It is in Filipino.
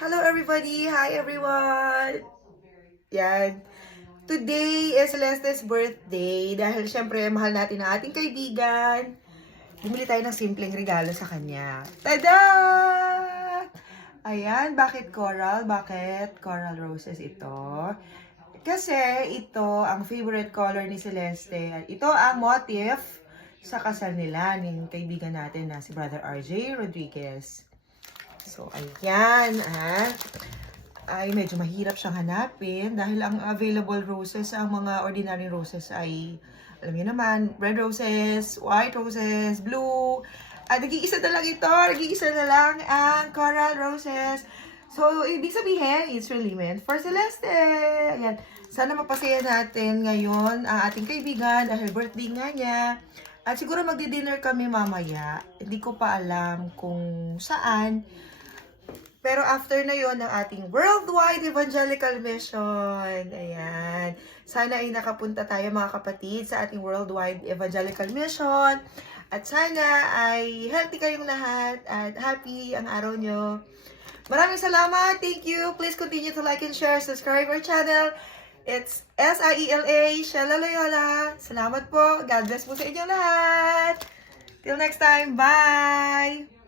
Hello everybody! Hi everyone! Yan. Today is Celeste's birthday dahil syempre mahal natin ang ating kaibigan. Bumili tayo ng simpleng regalo sa kanya. Tada! Ayan, bakit coral? Bakit coral roses ito? Kasi ito ang favorite color ni Celeste. Ito ang motif sa kasal nila ng kaibigan natin na si Brother RJ Rodriguez. So, ayan, ay medyo mahirap siyang hanapin dahil ang available roses, ang mga ordinary roses ay, alam niyo naman, red roses, white roses, blue. At nag-iisa na lang ito, nag-iisa na lang ang coral roses. So, ibig sabihin, it's really meant for Celeste. Ayan, sana mapasaya natin ngayon ang ating kaibigan dahil birthday nga niya. At siguro magdi-dinner kami mamaya. Hindi ko pa alam kung saan. Pero after na yon ng ating Worldwide Evangelical Mission. Ayan. Sana ay nakapunta tayo mga kapatid sa ating Worldwide Evangelical Mission. At sana ay healthy kayong lahat at happy ang araw nyo. Maraming salamat. Thank you. Please continue to like and share. Subscribe our channel. It's SIELA, Shella Loyola. Salamat po. God bless po sa inyong lahat. Till next time. Bye!